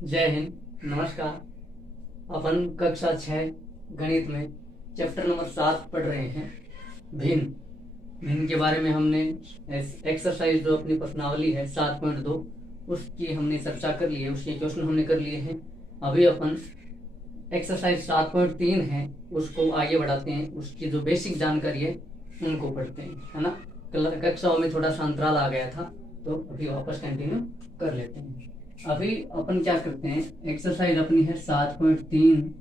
जय हिंद। नमस्कार। अपन कक्षा 6 गणित में चैप्टर नंबर 7 पढ़ रहे हैं। भिन्न भिन्न के बारे में हमने एक्सरसाइज जो अपनी प्रश्नावली है 7.2 उसकी हमने चर्चा कर ली है, उसके क्वेश्चन हमने कर लिए हैं। अभी अपन एक्सरसाइज 7.3 है उसको आगे बढ़ाते हैं। उसकी जो बेसिक जानकारी है उनको पढ़ते हैं, है ना। कक्षाओं में थोड़ा सा अंतराल आ गया था तो अभी वापस कंटिन्यू कर लेते हैं। अभी अपन क्या करते हैं, एक्सरसाइज अपनी है 7.3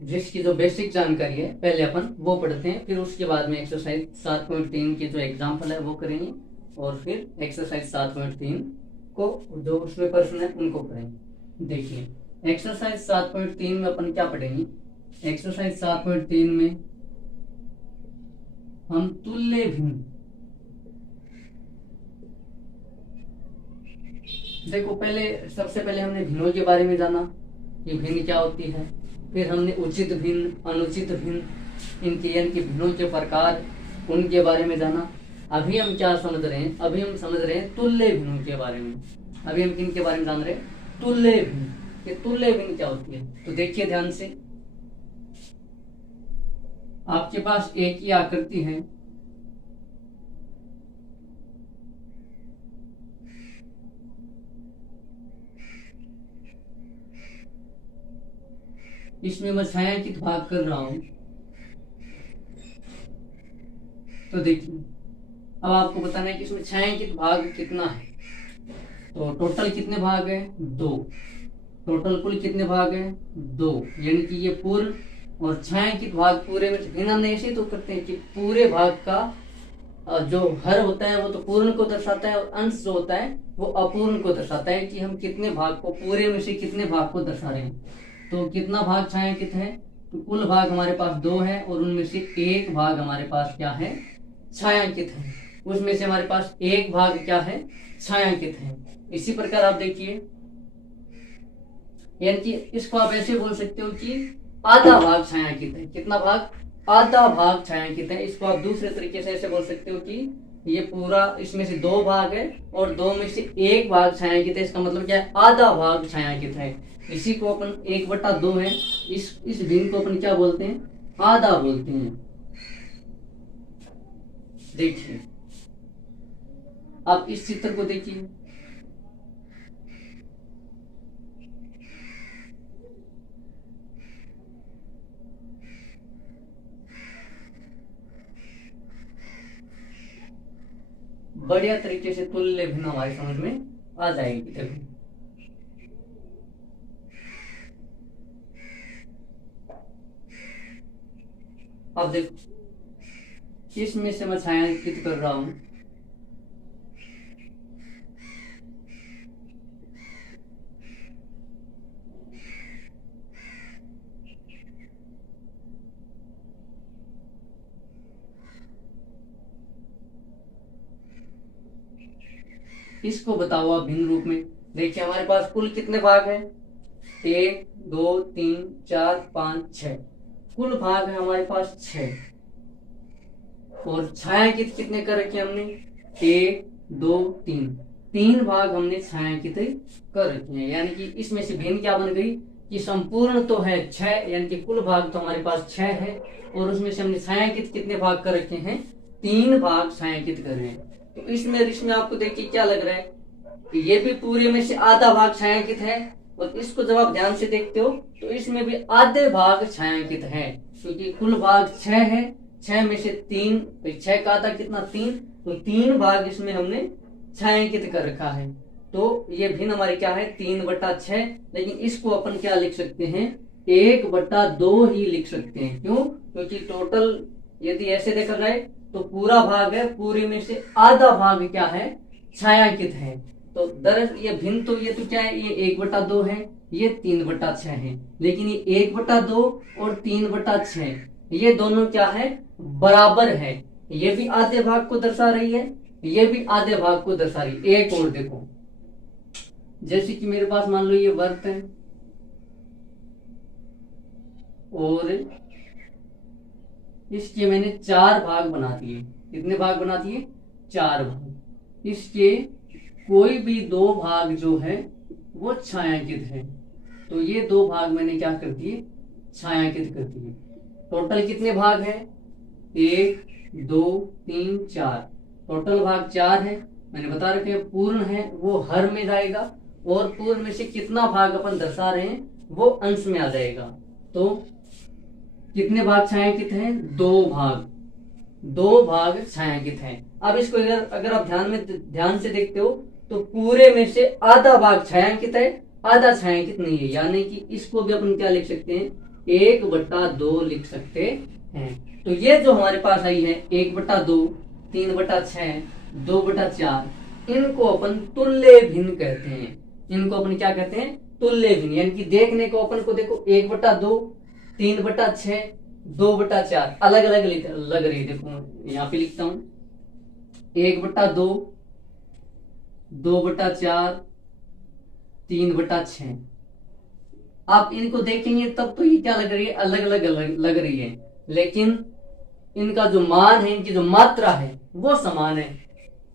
जिसकी जो बेसिक जानकारी है पहले अपन वो पढ़ते हैं, फिर उसके बाद में एक्सरसाइज 7.3 के जो एग्जाम्पल है वो करेंगे और फिर एक्सरसाइज 7.3 को जो उसमें प्रश्न है उनको पढ़ेंगे। देखिए एक्सरसाइज 7.3 में अपन क्या पढ़ेंगे। एक्सरसाइज 7.3 में हम तुल्य भिन्न, देखो पहले सबसे पहले हमने भिन्नों के बारे में जाना कि भिन्न क्या होती है, फिर हमने उचित भिन्न, अनुचित भिन्न, इनके भिन्नों के प्रकार उनके बारे में जाना। अभी हम क्या समझ रहे हैं, अभी हम समझ रहे हैं तुल्य भिन्नों के बारे में। अभी हम किन के बारे में जान रहे हैं, तुल्य भिन्न। ये तुल्य भिन्न क्या होती है तो देखिए ध्यान से। आपके पास एक ही आकृति है, इसमें मैं छायांकित भाग कर रहा हूं। तो देखिए अब आपको बताना है कि इसमें छायांकित भाग कितना है। तो टोटल कितने भाग है, 2। टोटल कुल कितने भाग है, 2। यानी कि ये पूर्ण और छायांकित भाग पूरे में भिन्न हमने ऐसे ही तो करते हैं कि पूरे भाग का जो हर होता है वो तो पूर्ण को दर्शाता है और अंश जो होता है वो अपूर्ण को दर्शाता है कि हम कितने भाग को, पूरे में से कितने भाग को दर्शा रहे हैं। तो कितना भाग छायांकित है, तो कुल भाग हमारे पास 2 है और उनमें से एक भाग हमारे पास क्या है, छायांकित है। उसमें से हमारे पास एक भाग क्या है, छायांकित है। इसी प्रकार आप देखिए, यानी कि इसको आप ऐसे बोल सकते हो कि आधा भाग छायांकित है। कितना भाग, आधा भाग छायांकित है। इसको आप दूसरे तरीके से ऐसे बोल सकते हो कि ये पूरा, इसमें से 2 भाग है और 2 में से एक भाग छायांकित है। इसका मतलब क्या है, आधा भाग छायांकित है। इसी को अपन 1/2 है, इस भिन्न को अपन क्या बोलते हैं, आधा बोलते हैं। देखिए आप इस चित्र को देखिए, बढ़िया तरीके से तुल्य भिन्न हमारी समझ में आ जाएगी। देखो अब देखो इसमें से मैं छायांकित कर रहा हूं। इसको बताओ आप भिन्न रूप में। देखिए हमारे पास कुल कितने भाग हैं, 1 2 3 4 5 6। कुल भाग है हमारे पास 6 और छायांकित कितने कर रखे हमने, 1 2 3। 3 भाग हमने छायांकित कर रखे हैं। यानी कि इसमें से भिन्न क्या बन गई कि संपूर्ण तो है 6, यानी कि कुल भाग तो हमारे पास 6 है और उसमें से हमने छायांकित कितने भाग कर रखे हैं, 3 भाग छायांकित कर रहे हैं। तो इसमें आपको देखिए क्या लग रहा है कि ये भी पूरे में से आधा भाग छायांकित है और इसको जब आप ध्यान से देखते हो तो इसमें भी आधे भाग छायांकित है, क्योंकि कुल भाग 6 है। 6 में से 3, 6 का आधा कितना, 3। तो 3 भाग इसमें हमने छायांकित कर रखा है। तो ये भिन्न हमारे क्या है, 3/6। लेकिन इसको अपन क्या लिख सकते हैं, 1/2 ही लिख सकते हैं। क्यों, क्योंकि टोटल यदि ऐसे देखा जाए तो पूरा भाग है, पूरे में से आधा भाग क्या है, छायांकित है। तो दरअसल ये भिन्न तो ये तो क्या है, ये 1/2 है, ये 3/6 है। लेकिन ये 1/2 और 3/6 ये दोनों क्या है, बराबर है। ये भी आधे भाग को दर्शा रही है, ये भी आधे भाग को दर्शा रही है। एक और देखो, जैसे कि मेरे पास मान लो ये वर्त है और इसके मैंने 4 भाग बना दिए। कितने भाग बना दिए, 4 भाग। इसके कोई भी 2 भाग जो है वो छायांकित है। तो ये 2 भाग मैंने क्या कर दिए, छायांकित कर दिए। टोटल कितने भाग हैं, 1 2 3 4, टोटल भाग 4 है। मैंने बता रखे पूर्ण है वो हर में जाएगा, और पूर्ण में से कितना भाग अपन दर्शा रहे हैं वो अंश में आ जाएगा। तो कितने भाग छायांकित हैं, 2 भाग, 2 भाग छायांकित हैं। अब इसको अगर आप ध्यान से देखते हो तो पूरे में से आधा भाग छायांकित है, आधा छायांकित नहीं है। यानी कि इसको भी अपन क्या लिख सकते हैं, 1/2 लिख सकते हैं। तो ये जो हमारे पास आई है 1/2, 3/6, 2/4, इनको अपन तुल्य भिन्न कहते हैं। इनको अपन क्या कहते हैं, तुल्य भिन्न। यानी कि देखने को अपन को देखो 1/2, 3/6, 2/4 अलग अलग लग रही है। देखो यहाँ पे लिखता हूं 1/2, 2/4, 3/6। आप इनको देखेंगे तब तो ये क्या लग रही है, अलग अलग लग रही है, लेकिन इनका जो मान है, इनकी जो मात्रा है वो समान है।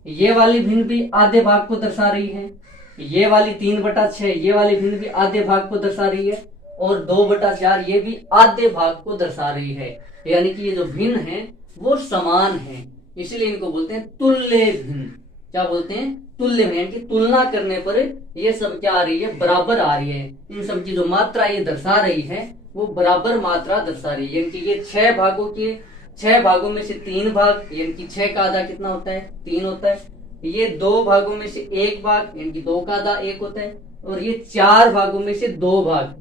ये वाली भिन्न भी आधे भाग को दर्शा रही है, ये वाली 3/6 ये वाली भिन्न भी आधे भाग को दर्शा रही है, और 2/4 ये भी आधे भाग को दर्शा रही है। यानी कि ये जो भिन्न है वो समान है, इसलिए इनको बोलते हैं तुल्य भिन्न। क्या बोलते हैं, तुल्य भिन्न। यानी कि तुलना करने पर ये सब क्या आ रही है, बराबर आ रही है। इन सब की जो मात्रा ये दर्शा रही है वो बराबर मात्रा दर्शा रही है। यानी कि ये 6 भागों में से 3 भाग, यानी कि 6 का आधा कितना होता है, 3 होता है। ये 2 भागों में से 1 भाग, यानी कि 2 का आधा 1 होता है। और ये 4 भागों में से 2 भाग,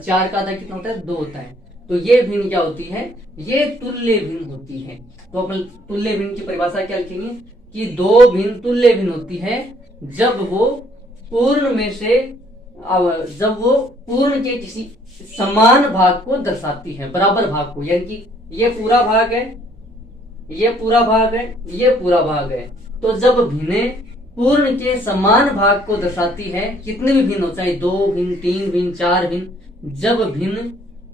4 का आधा कितना होता है, 2 होता है। तो ये भिन्न क्या होती है, ये तुल्य भिन्न होती है। तो अपन तुल्य भिन्न की परिभाषा क्या लिखेंगे कि 2 भिन्न तुल्य भिन्न होती है जब वो पूर्ण के किसी समान भाग को दर्शाती है, बराबर भाग को। यानी कि ये पूरा भाग है, ये पूरा भाग है, ये पूरा भाग है। तो जब भिन्नें पूर्ण के समान भाग को दर्शाती है, कितने भी भिन्न हो, चाहे 2 भिन्न, 3 भिन्न, 4 भिन्न, जब भिन्न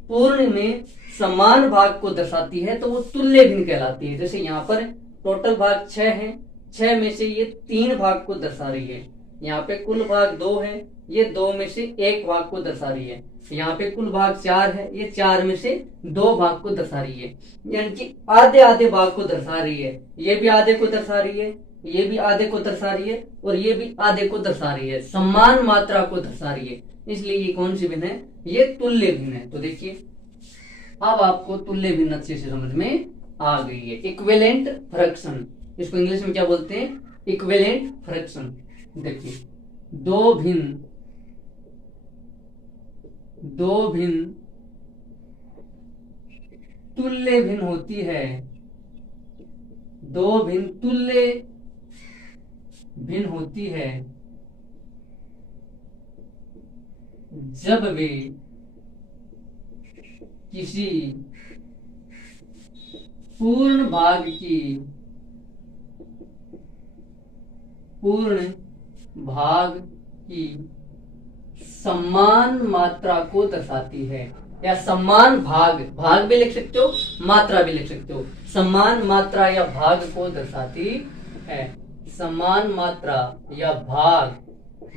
पूर्ण में समान भाग को दर्शाती है तो वो तुल्य भिन्न कहलाती है। जैसे यहाँ पर टोटल भाग 6 है, 6 में से ये 3 भाग को दर्शा रही है। यहाँ पे कुल भाग 2 है, ये 2 में से 1 भाग को दर्शा रही है। यहाँ पे कुल भाग 4 है, ये 4 में से 2 भाग को दर्शा रही है। यानी कि आधे आधे भाग को दर्शा रही है। ये भी आधे को दर्शा रही है, ये भी आधे को दर्शा रही है, और ये भी आधे को दर्शा रही है, समान मात्रा को दर्शा रही है। इसलिए ये कौन सी भिन्न है, ये तुल्य भिन्न है। तो देखिए अब आपको तुल्य भिन्न अच्छे से समझ में आ गई है। इक्विवेलेंट फ्रैक्शन, इसको इंग्लिश में क्या बोलते हैं, इक्विवेलेंट फ्रैक्शन। देखिए दो भिन्न तुल्य भिन्न होती है, 2 भिन्न तुल्य भिन्न होती है जब वे किसी पूर्ण भाग की समान मात्रा को दर्शाती है। या समान भाग भी लिख सकते हो, मात्रा भी लिख सकते हो। समान मात्रा या भाग को दर्शाती है, समान मात्रा या भाग।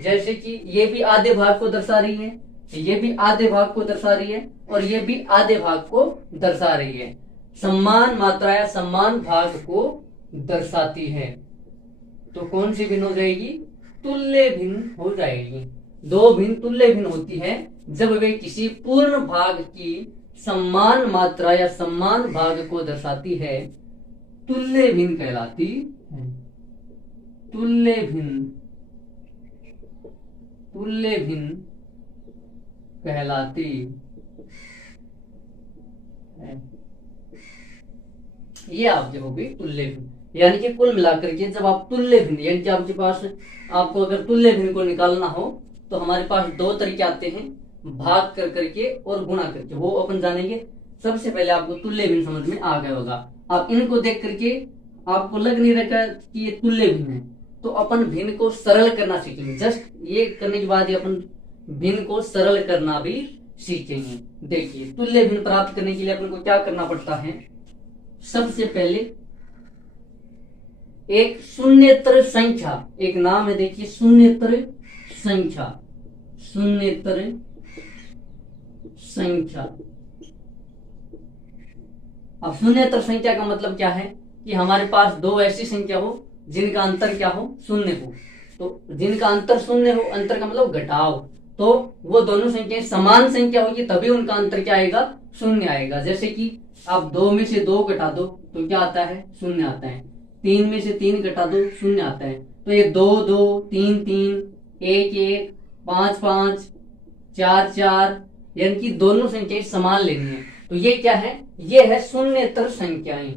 जैसे कि ये भी आधे भाग को दर्शा रही है, ये भी आधे भाग को दर्शा रही है, और ये भी आधे भाग को दर्शा रही है। समान मात्रा या समान भाग को दर्शाती है। तो कौन सी भिन्न हो जाएगी, तुल्य भिन्न हो जाएगी। 2 भिन्न तुल्य भिन्न होती है जब वे किसी पूर्ण भाग की समान मात्रा या समान भाग को दर्शाती है, तुल्य भिन्न कहलाती है। तुल्य भिन्न कहलाती है। ये आपकी हो गई तुल्य भिन्न। यानी कि कुल मिलाकर के जब आप तुल्य भिन्न, यानी कि आपके पास, आपको अगर तुल्य भिन्न को निकालना हो तो हमारे पास 2 तरीके आते हैं, भाग कर करके और गुणा करके। वो अपन जानेंगे। सबसे पहले आपको तुल्य भिन्न समझ में आ गया होगा। आप इनको देख करके आपको लग नहीं रहा कि ये तुल्य भिन्न है, तो अपन भिन्न को सरल करना सीखेंगे। जस्ट ये करने के बाद ही अपन भिन्न को सरल करना भी सीखेंगे। देखिए तुल्य भिन्न प्राप्त करने के लिए अपन को क्या करना पड़ता है, सबसे पहले एक शून्येतर संख्या, एक नाम है देखिए शून्येतर संख्या। शून्येतर संख्या। अब शून्येतर संख्या का मतलब क्या है कि हमारे पास दो ऐसी संख्या हो जिनका अंतर क्या हो, शून्य हो। तो जिनका अंतर शून्य हो, अंतर का मतलब घटाव, तो वो दोनों संख्याएं समान संख्या होगी तभी उनका अंतर क्या आएगा, शून्य आएगा। जैसे कि आप 2 में से 2 घटा दो तो क्या आता है, शून्य आता है। 3 में से 3 घटा दो, शून्य आता है। तो ये 2 2, 3 3, 1 1, 5 5, 4 4, यानी कि दोनों संख्याएं समान लेनी है। तो ये क्या है, ये है शून्येतर संख्याएं।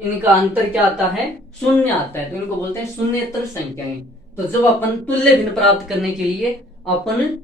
इनका अंतर क्या आता है, शून्य आता है, तो इनको बोलते हैं शून्येतर संख्याएं। तो जब अपन तुल्य भिन्न प्राप्त करने के लिए अपन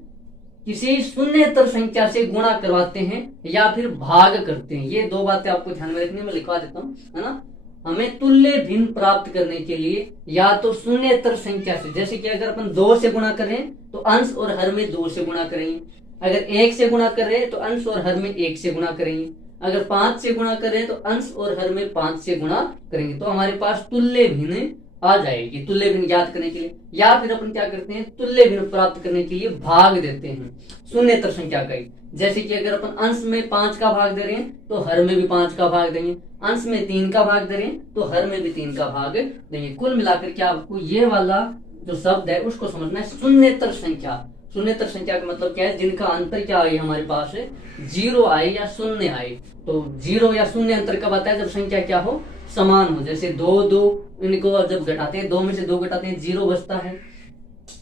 किसी शून्येतर संख्या से गुणा करवाते हैं या फिर भाग करते हैं, ये दो बातें आपको ध्यान में रखनी, मैं लिखवा देता हूँ, है ना। हमें तुल्य भिन्न प्राप्त करने के लिए या तो शून्येतर संख्या से, जैसे कि अगर अपन 2 से गुणा करें तो अंश और हर में 2 से गुणा करेंगे। अगर 1 से गुणा कर रहे हैं तो अंश और हर में 1 से गुणा करेंगे। अगर 5 से गुणा कर रहे हैं तो अंश और हर में 5 से गुणा करेंगे। तो हमारे पास तुल्य भिन्न आ जाएगी, तुल्य भिन्न ज्ञात करने के लिए। या फिर अपन क्या करते हैं, तुल्य भिन्न प्राप्त करने के लिए भाग देते हैं शून्येतर संख्या का ही। जैसे कि अगर अपन अंश में 5 का भाग दे रहे हैं तो हर में भी 5 का भाग देंगे, अंश में 3 का भाग दे रहे हैं तो हर में भी 3 का भाग देंगे। कुल मिलाकर के आपको ये वाला जो शब्द है उसको समझना है, शून्येतर संख्या। शून्येतर संख्या का मतलब क्या है, जिनका अंतर क्या आए हमारे पास है, 0 आए या शून्य आए। तो 0 या शून्य अंतर कब आता है, जब संख्या क्या हो, समान हो। जैसे 2 2, इनको जब घटाते हैं, 2 में से 2 घटाते हैं 0 बचता है,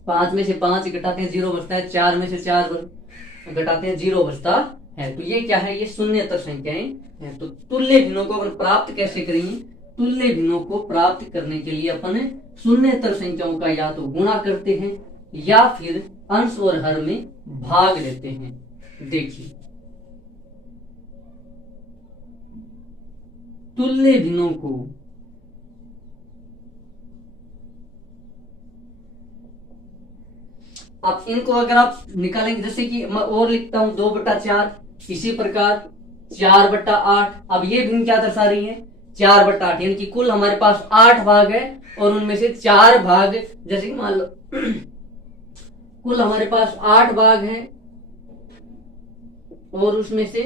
5 में से 5 घटाते हैं 0 बचता है, 4 में से 4 घटाते हैं 0 बचता है। तो ये क्या है, ये शून्येतर संख्याएं हैं। तो तुल्य भिन्नों को अपन प्राप्त कैसे करेंगे, तुल्य भिन्नों को प्राप्त करने के लिए अपन शून्येतर संख्याओं का या तो गुणा करते हैं या फिर अंश और हर में भाग देते हैं। देखिए, तुल्य भिन्नों को आप इनको अगर आप निकालेंगे, जैसे कि मैं और लिखता हूं 2/4, इसी प्रकार 4/8। अब ये भिन्न क्या दर्शा रही है, 4/8, यानी कि कुल हमारे पास 8 भाग है और उनमें से 4 भाग, जैसे कि मान लो कुल हमारे पास 8 भाग हैं और उसमें से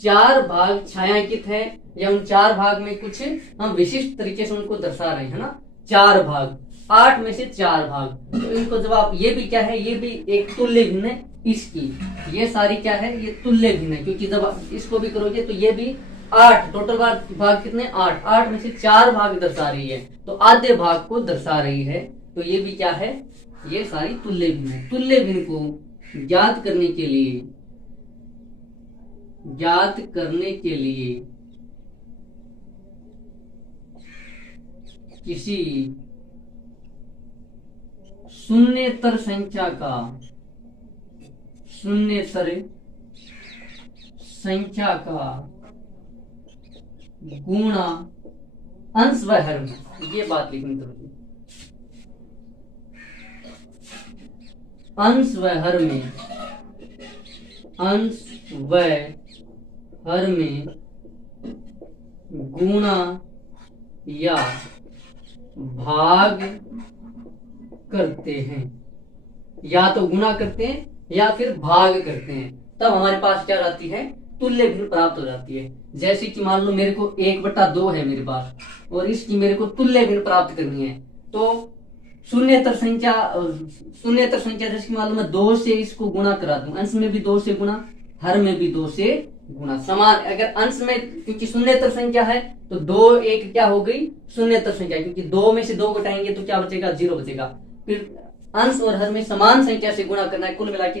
4 भाग छायांकित है, या उन 4 भाग में कुछ हम विशिष्ट तरीके से उनको दर्शा रहे हैं ना। 4 भाग, 8 में से 4 भाग, तो इनको जब आप, ये भी क्या है, ये भी एक तुल्य भिन्न है इसकी, ये सारी क्या है, ये तुल्य भिन्न है, क्योंकि जब आप इसको भी करोगे तो ये भी 8, टोटल भाग कितने, 8, 8 में से 4 भाग दर्शा रही है, तो आधे भाग को दर्शा रही है। तो ये भी क्या है, ये सारी तुल्य भिन्न है। तुल्य भिन्न को ज्ञात करने के लिए किसी शून्येतर संख्या का गुणा अंश व हर में, ये बात लिखनी जरूरी, अंश व हर में गुणा या भाग करते हैं, या तो गुणा करते हैं या फिर भाग करते हैं, तब हमारे पास क्या रहती है, तुल्य भिन्न प्राप्त हो जाती है। जैसे कि मान लो मेरे को 1/2 है मेरे पास और इसकी मेरे को तुल्य भिन्न प्राप्त करनी है, तो शून्येतर संख्या जैसे कि मान लो मैं 2 से इसको गुणा करा दूं, अंश में भी 2 से गुणा, हर में भी 2 से गुणा, समान। अगर अंश में, क्योंकि शून्येतर संख्या है तो 2 1 क्या हो गई, शून्येतर संख्या, क्योंकि 2 में से 2 घटाएंगे तो क्या बचेगा, 0 बचेगा। फिर अंश और हर में समान संख्या से गुणा करना है। कुल मिला के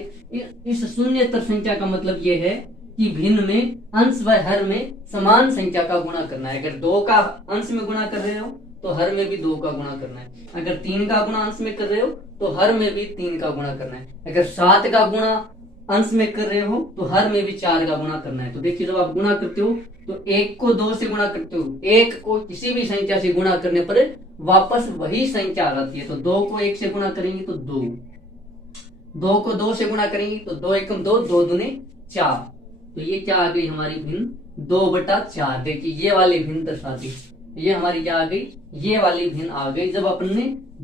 इस शून्येतर संख्या का मतलब ये है कि भिन्न में अंश व हर में समान संख्या का गुणा करना है। अगर 2 का अंश में गुणा कर रहे हो तो हर में भी 2 का गुणा करना है। अगर 3 का गुणा अंश में कर रहे हो तो हर में भी 3 का गुणा करना है। अगर 7 का गुणा अंश में कर रहे हो तो हर में भी 4 का गुणा करना है। तो देखिए, जब आप गुणा करते हो तो 1 को 2 से गुणा करते हो, 1 को किसी भी संख्या से गुणा करने पर वापस वही संख्या आ जाती है। तो 2 को 1 से गुणा करेंगे तो 2, 2 को 2 से गुणा करेंगे तो 2 एकम 2, 2 दूने 4। तो ये क्या आ गई हमारी भिन्न, 2/4। देखिए, ये वाली भिन्न दर्शा दी, ये हमारी क्या आ गई, ये वाली भिन्न आ गई। जब अपन ने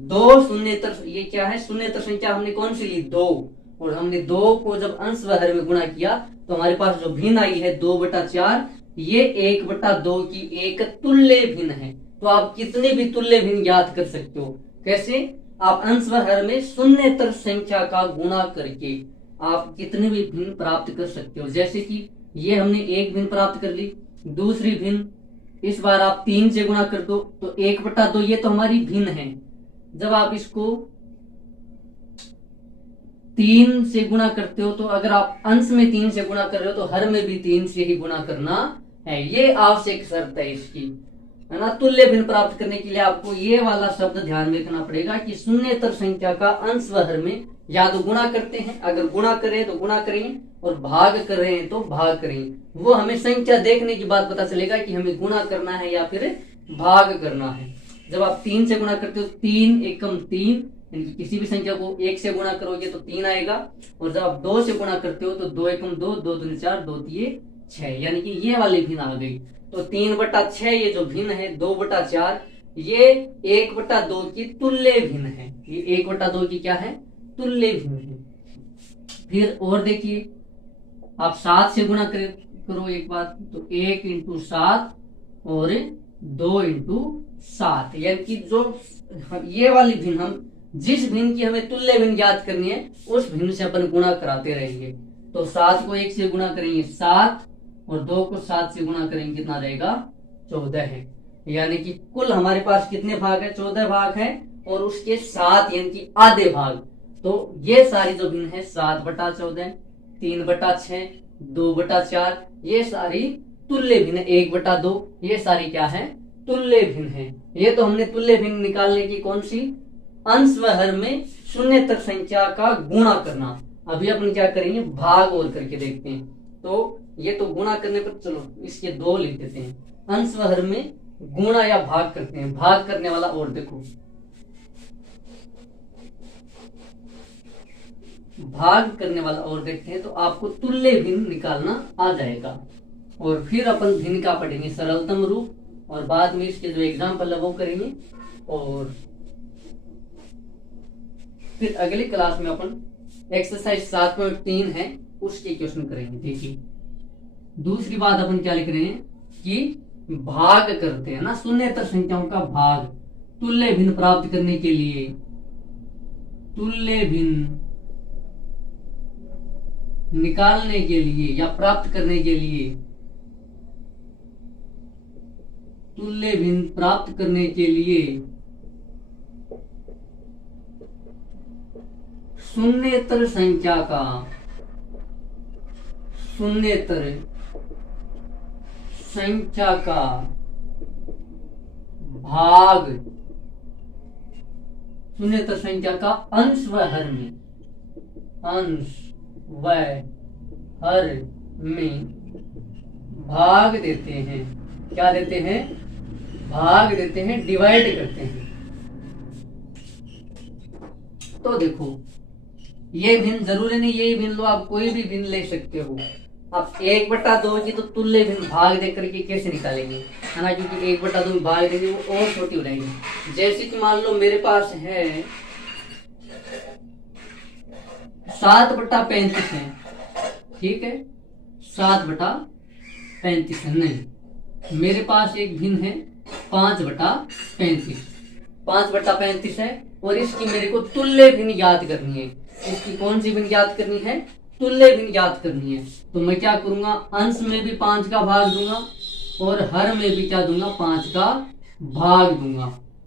2 शून्येतर, ये क्या है, शून्येतर संख्या हमने कौन सी ली, 2, और हमने 2 को जब अंश व हर में गुणा किया तो हमारे पास जो भिन्न आई है 2/4, ये 1/2 की एक तुल्य भिन्न है। तो आप कितने भी तुल्य भिन्न ज्ञात कर सकते हो। कैसे? आप अंश व हर में शून्येतर संख्या का गुणा करके आप कितने भी भिन्न प्राप्त कर सकते हो। जैसे कि ये हमने एक भिन्न प्राप्त कर ली, दूसरी भिन्न इस बार आप 3 से गुणा कर दो तो 1/2 ये तो हमारी भिन्न है। जब आप इसको 3 से गुणा करते हो तो अगर आप अंश में 3 से गुणा कर रहे हो तो हर में भी 3 से ही गुणा करना है। ये आवश्यक शर्त है इसकी, है ना। तुल्य भिन्न प्राप्त करने के लिए आपको ये वाला शब्द ध्यान में रखना पड़ेगा कि शून्येतर संख्या का अंश व हर में या तो गुणा करते हैं, अगर गुणा करें तो गुणा करें और भाग कर रहे हैं तो भाग करें। वो हमें संख्या देखने के बाद पता चलेगा कि हमें गुणा करना है या फिर भाग करना है। जब आप 3 से गुणा करते हो 3 एकम 3, यानी किसी भी संख्या को 1 से गुणा करोगे तो 3 आएगा। और जब आप 2 से गुणा करते हो तो 2 एकम 2, 2 दूनी 4, 2 तिये 6, यानी कि ये वाली भिन्न आ गई। तो 3/6 ये जो भिन्न है 2/4 ये 1/2 की तुल्य भिन्न है। ये 1/2 की क्या है? तुल्य भिन्न है। फिर और देखिए, आप 7 से गुणा करो एक बार तो 1 × 7 और 2 × 7, यानी कि जो ये वाली भिन्न हम जिस भिन्न की हमें तुल्य भिन्न ज्ञात करनी है उस भिन्न से अपन गुणा कराते रहेंगे। तो 7 को 1 से गुणा करेंगे 7 और 2 को 7 से गुणा करेंगे कितना रहेगा? 14 है। यानी कि कुल हमारे पास कितने भाग है? 14 भाग है और उसके 7 यानी कि आधे भाग। तो ये सारी जो भिन्न है 7/14, 3/6, 2/4 ये सारी तुल्य भिन्न, 1/2 ये सारी क्या है? तुल्य भिन्न है। ये तो हमने तुल्य भिन्न निकालने की कौन सी? अंश व हर में शून्येतर संख्या का गुणा करना। अभी अपन क्या करेंगे? भाग और करके देखते हैं। तो ये तो गुणा करने पर, चलो इसके 2 लिख देते हैं। अंश व हर में गुणा या भाग करते हैं। भाग करने वाला और देखो, भाग करने वाला और देखते हैं तो आपको तुल्य भिन्न निकालना आ जाएगा। और फिर अपन भिन्न का पढ़ेंगे सरलतम रूप और बाद में इसके जो एग्जाम्पल है वो करेंगे। और फिर अगली क्लास में अपन एक्सरसाइज 7.3 है उसके क्वेश्चन करेंगे। देखिए, दूसरी बात अपन क्या लिख रहे हैं कि भाग करते हैं ना, शून्येतर संख्याओं का भाग तुल्य भिन्न प्राप्त करने के लिए, तुल्य भिन्न निकालने के लिए या प्राप्त करने के लिए, तुल्य भिन्न प्राप्त करने के लिए शून्येतर संख्या का, शून्येतर संख्या का भाग शून्येतर संख्या का अंश व हर में, अंश व हर में भाग देते हैं। क्या देते हैं? भाग देते हैं, डिवाइड करते हैं। तो देखो, ये भिन्न जरूरी नहीं यही भिन्न लो, आप कोई भी भिन्न ले सकते हो। आप 1/2 की तो तुल्य भिन्न भाग दे करके कैसे निकालेंगे, है ना, क्योंकि 1/2 में भाग देंगे वो और छोटी हो जाएगी। जैसे कि मान लो मेरे पास है 7/35 है, ठीक है, 7/35 है। नहीं, मेरे पास एक भिन्न है 5/35, 5/35 है और इसकी मेरे को तुल्य भिन्न ज्ञात करनी है। इसकी कौन सी भिन्न ज्ञात करनी है? तुल्य भिन्न ज्ञात करनी है। तो मैं क्या करूंगा? अंश में भी 5 का भाग दूंगा और हर में भी क्या दूंगा? 5 का भाग दूंगा।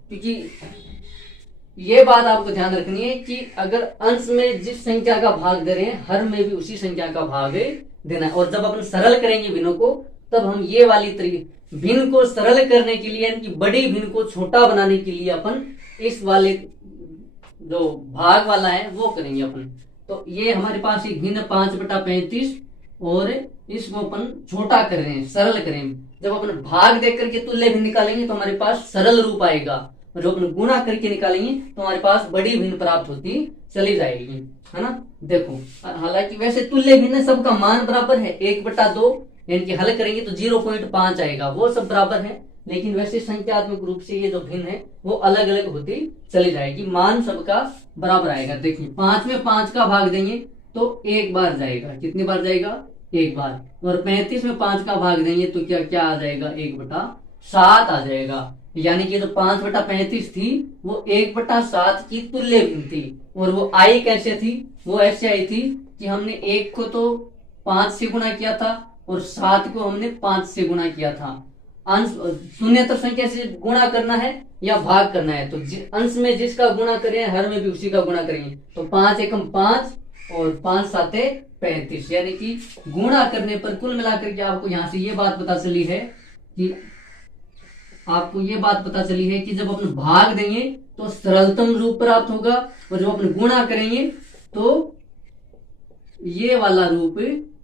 क्योंकि ये बात आपको ध्यान रखनी है कि अगर अंश में जिस संख्या का भाग दे रहे हैं हर में भी उसी संख्या का भाग देना है। और जब अपन सरल करेंगे भिन्नों को तब हम ये वाली तरीके भिन्न को सरल करने के लिए, यानी कि बड़ी भिन्न को छोटा बनाने के लिए अपन इस वाले जो भाग वाला है वो करेंगे अपन। तो ये हमारे पास एक भिन्न 5/35 और इसको अपन छोटा कर रहे हैं, सरल करेंगे। जब अपन भाग देख करके तुल्य भिन्न निकालेंगे तो हमारे पास सरल रूप आएगा और जब अपन गुणा करके निकालेंगे तो हमारे पास बड़ी भिन्न प्राप्त होती चली जाएगी, है ना। देखो, हालांकि वैसे तुल्य भिन्न सबका मान बराबर है 1/2, यानी कि हल करेंगे तो 0.5 आएगा, वो सब बराबर है। लेकिन वैसे संख्यात्मक रूप से ये जो भिन्न है वो अलग अलग होती चली जाएगी, मान सबका बराबर आएगा। देखिए, 5 में 5 का भाग देंगे तो एक बार जाएगा। कितनी बार जाएगा? एक बार। और 35 में 5 का भाग देंगे तो क्या क्या आ जाएगा? 1/7 आ जाएगा। यानी कि जो 5/35 थी वो 1/7 की तुल्य भिन्न थी। और वो आई कैसे थी? वो ऐसे आई थी कि हमने 1 को तो 5 से गुणा किया था और 7 को हमने 5 से गुणा किया था। अंश शून्यतर संख्या से गुणा करना है या भाग करना है, तो अंश में जिसका गुणा करें हर में भी उसी का गुणा करेंगे। तो 5 एकम 5 और 5 साते 35, यानी कि गुणा करने पर कुल मिलाकर के आपको यहाँ से ये बात पता चली है कि जब अपन भाग देंगे तो सरलतम रूप प्राप्त होगा और जब अपन गुणा करेंगे तो ये वाला रूप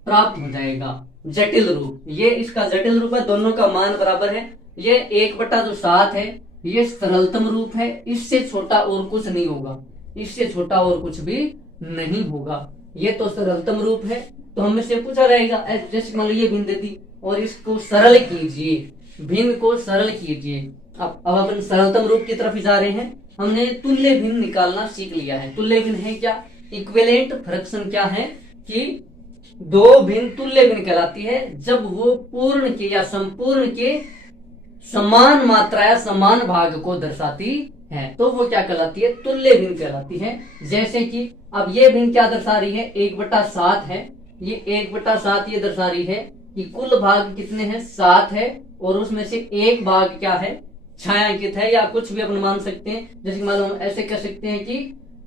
प्राप्त हो जाएगा, जटिल रूप। ये इसका जटिल रूप है, दोनों का मान बराबर है। ये 1/7 है, ये सरलतम रूप है। इससे छोटा और कुछ नहीं होगा, इससे छोटा और कुछ भी नहीं होगा। ये तो सरलतम रूप है। तो हमें से पूछा रहेगा जैसे मान लो ये भिन्न दे दी और इसको सरल कीजिए, भिन्न को सरल कीजिए। अब अपन सरलतम रूप की तरफ जा रहे हैं। हमने तुल्य भिन्न निकालना सीख लिया है। तुल्य भिन्न है क्या? इक्विवेलेंट फ्रैक्शन क्या है कि दो भिन्न तुल्य भिन्न कहलाती है जब वो पूर्ण के या संपूर्ण के समान मात्रा या समान भाग को दर्शाती है, तो वो क्या कहलाती है? तुल्य भिन्न कहलाती है। जैसे कि अब ये भिन्न क्या दर्शा रही है? 1/7 है। ये 1/7 ये दर्शा रही है कि कुल भाग कितने हैं? 7 है और उसमें से एक भाग क्या है? छायांकित है, या कुछ भी अपन मान सकते हैं। जैसे मान लो हम ऐसे कह सकते हैं कि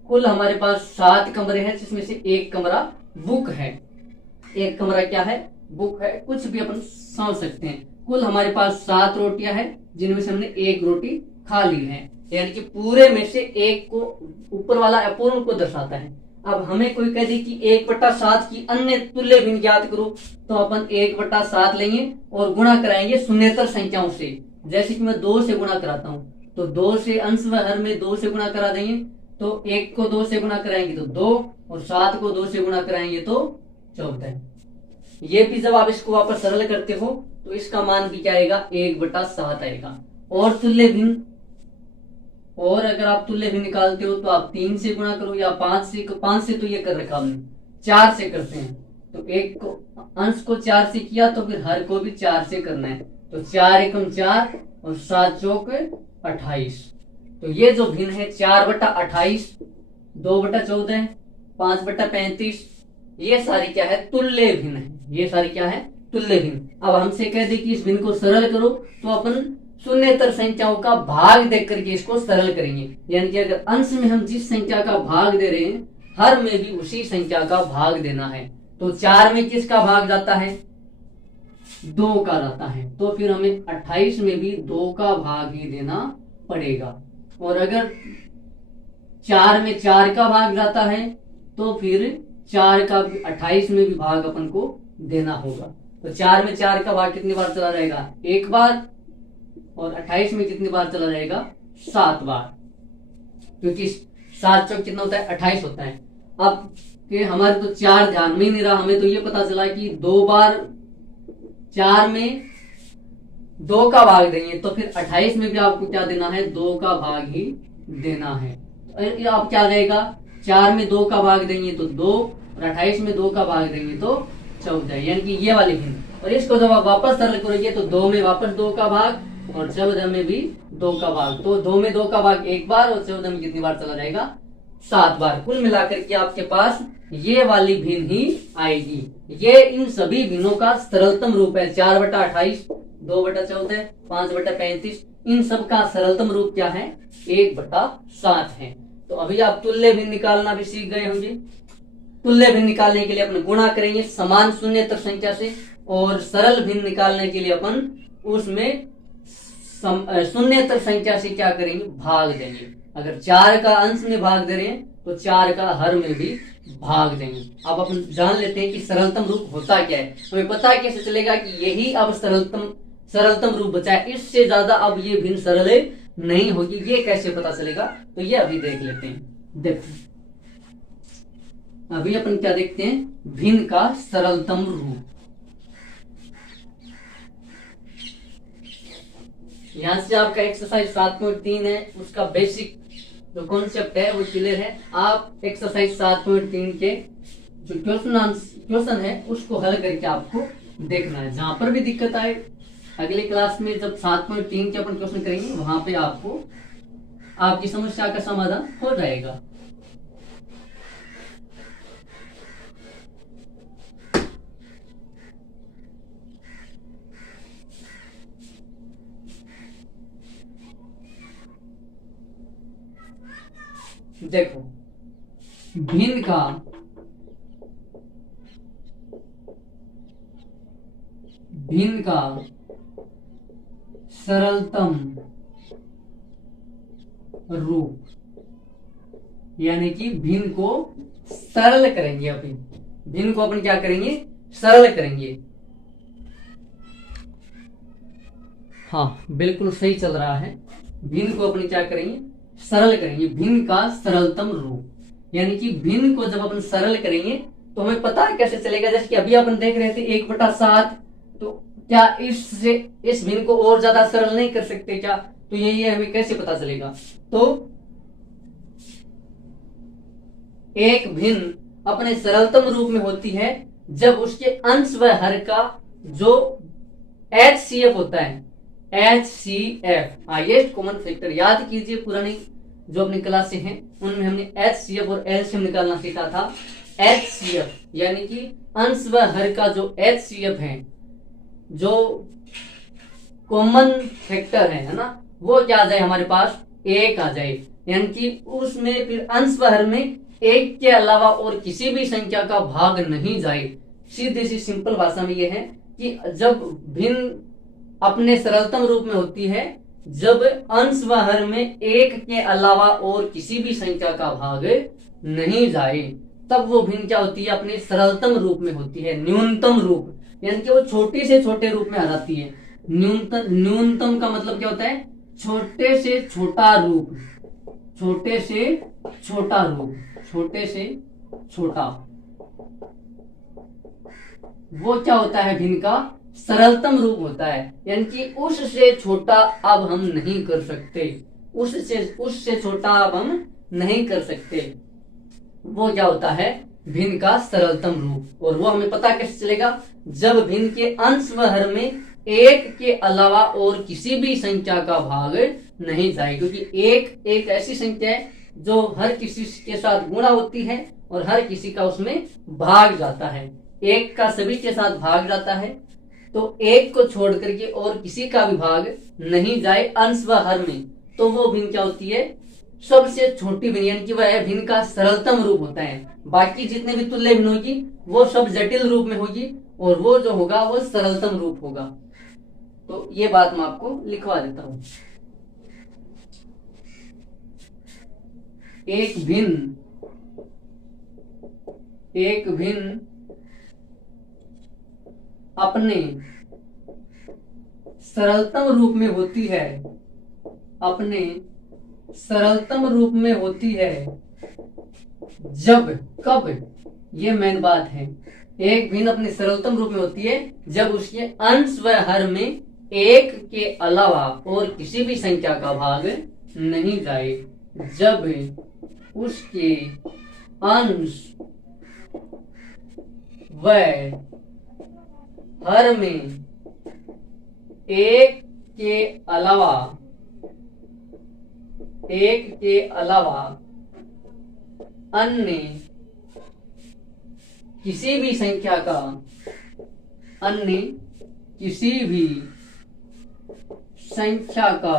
कुल हमारे पास 7 कमरे हैं जिसमें से एक कमरा बुक है। एक कमरा क्या है? बुक है। कुछ भी अपन समझ सकते हैं। कुल हमारे पास 7 रोटियां हैं जिनमें से हमने एक रोटी खा ली है, यानी कि पूरे में से एक को ऊपर वाला अपूर्ण को दर्शाता है। अब हमें कोई कह दी कि 1/7 की अन्य तुल्य भिन्न ज्ञात करो, तो अपन 1/7 लेंगे और गुणा कराएंगे शून्यतर संख्याओं से। जैसे कि मैं 2 से गुणा कराता हूँ तो 2 से अंश व हर में 2 से गुणा करा देंगे, तो 1 को 2 से गुणा कराएंगे तो 2 और 7 को 2 से गुणा कराएंगे तो 14। ये भी जब आप इसको वापस सरल करते हो तो इसका मान भी क्या आएगा? 1/7 आएगा। और तुल्य भिन्न, और अगर आप तुल्य भिन्न निकालते हो तो आप 3 से गुणा करो या 5 से तो ये कर रखा हमने, 4 से करते हैं। तो एक को अंश को 4 से किया तो फिर हर को भी 4 से करना है। तो 4 एकम 4 और 7 चौक 28। तो ये जो भिन्न है 4/28, 2/14, 5/35, ये सारी क्या है? तुल्य भिन्न है। ये सारी क्या है? तुल्य भिन्न। अब हमसे कह दे कि इस भिन्न को सरल करो, तो अपन शून्यतर संख्याओं का भाग देख करके इसको सरल करेंगे। यानी कि अगर अंश में हम जिस संख्या का भाग दे रहे हैं हर में भी उसी संख्या का भाग देना है। तो 4 में किसका भाग जाता है? 2 का जाता है। तो फिर हमें 28 में भी 2 का भाग ही देना पड़ेगा। और अगर 4 में 4 का भाग जाता है तो फिर 4 का 28 में भी भाग अपन को देना होगा। तो 4 में 4 का भाग कितनी बार चला जाएगा? एक बार। और 28 में कितनी बार चला जाएगा? 7 बार, क्योंकि 7 चौक कितना होता है? 28 होता है। अब कि हमारे तो 4 ध्यान में ही नहीं रहा, हमें तो ये पता चला कि 2 बार 4 में 2 का भाग देंगे, तो फिर 28 में भी आपको क्या देना है? 2 का भाग ही देना है। तो आप क्या रहेगा? 4 में 2 का भाग देंगे तो 2 और 28 में 2 का भाग देंगे तो 14, यानी कि ये वाली भिन्न। और इसको जब आप वापस सरल करोगे तो 2 में वापस 2 का भाग और 14 में भी 2 का भाग। तो 2 में 2 का भाग एक बार और 14 में कितनी बार चला जाएगा? 7 बार। कुल मिलाकर के आपके पास ये वाली भिन्न ही आएगी। ये इन सभी भिन्नों का सरलतम रूप है। 4/28, 2/14, 5/35, इन सब का सरलतम रूप क्या है? 1/7 है। तो अभी आप तुल्य भिन्न निकालना भी सीख गए होंगे। तुल्य भिन्न निकालने के लिए अपन गुणा करेंगे समान शून्यतर संख्या से, और सरल भिन्न निकालने के लिए अपन उसमें शून्यतर संख्या से क्या करेंगे? भाग देंगे। अगर 4 का अंश में भाग दे रहे हैं तो 4 का हर में भी भाग देंगे। अब अपन जान लेते हैं कि सरलतम रूप होता क्या है। हमें पता कैसे चलेगा कि यही अब सरलतम रूप बचा है, इससे ज्यादा अब ये भिन्न सरल नहीं होगी, ये कैसे पता चलेगा? तो ये अभी देख लेते हैं। देखो अभी अपन क्या देखते हैं? भिन्न का सरलतम रूप। यहां से आपका एक्सरसाइज 7.3 है, उसका बेसिक जो कॉन्सेप्ट है वो क्लियर है। आप एक्सरसाइज 7.3 के जो क्वेश्चन है उसको हल करके आपको देखना है। जहां पर भी दिक्कत आए अगली क्लास में जब 7.3 के अपन क्वेश्चन करेंगे वहां पे आपको आपकी समस्या का समाधान हो जाएगा। देखो भिन्न का सरलतम रूप, यानी कि भिन्न को सरल करेंगे। अभी भिन्न को अपन क्या करेंगे, सरल करेंगे। हाँ बिल्कुल सही चल रहा है। भिन्न को अपन क्या करेंगे, सरल करेंगे। भिन्न का सरलतम रूप, यानी कि भिन्न को जब अपन सरल करेंगे तो हमें पता कैसे चलेगा। जैसे कि अभी अपन देख रहे थे 1/7, तो क्या इससे इस भिन्न को और ज्यादा सरल नहीं कर सकते क्या? तो यही है, हमें कैसे पता चलेगा? तो एक भिन्न अपने सरलतम रूप में होती है जब उसके अंश व हर का जो HCF होता है, HCF हाईएस्ट कॉमन फैक्टर, याद कीजिए पुरानी जो अपनी क्लास से हैं उनमें हमने HCF और LCM निकालना सीखा था। HCF यानी कि अंश व हर का जो HCF है, जो कॉमन फैक्टर है ना, वो क्या आ जाए हमारे पास, 1 आ जाए। यानी कि उसमें फिर अंश व हर में 1 के अलावा और किसी भी संख्या का भाग नहीं जाए। सीधी सी सिंपल भाषा में यह है कि जब भिन्न अपने सरलतम रूप में होती है जब अंश व हर में 1 के अलावा और किसी भी संख्या का भाग नहीं जाए, तब वो भिन्न क्या होती है, अपने सरलतम रूप में होती है। न्यूनतम रूप यानी कि वो छोटे से छोटे रूप में आ जाती है। न्यूनतम का मतलब क्या होता है, छोटे से छोटा रूप, छोटे से छोटा रूप, छोटे से छोटा, वो क्या होता है, भिन्न का सरलतम रूप होता है। यानी कि उससे छोटा अब हम नहीं कर सकते, उससे छोटा अब हम नहीं कर सकते। वो क्या होता है, भिन्न का सरलतम रूप। और वो हमें पता कैसे चलेगा, जब भिन्न के अंश व हर में 1 के अलावा और किसी भी संख्या का भाग नहीं जाए। क्योंकि एक ऐसी संख्या है जो हर किसी के साथ गुणा होती है और हर किसी का उसमें भाग जाता है। 1 का सभी के साथ भाग जाता है, तो 1 को छोड़ करके और किसी का भी भाग नहीं जाए अंश व हर में, तो वो भिन्न क्या होती है, सबसे छोटी भिन्न, यानी कि वह भिन्न का सरलतम रूप होता है। बाकी जितने भी तुल्य भिन्न होगी वो सब जटिल रूप में होगी और वो जो होगा वो सरलतम रूप होगा। तो ये बात मैं आपको लिखवा देता हूं। एक भिन्न अपने सरलतम रूप में होती है, अपने सरलतम रूप में होती है जब, कब, ये मेन बात है। एक भिन्न अपने सरलतम रूप में होती है जब उसके अंश व हर में 1 के अलावा और किसी भी संख्या का भाग नहीं जाए। जब उसके अंश व हर में 1 के अलावा अन्य किसी भी संख्या का, अन्य किसी भी संख्या का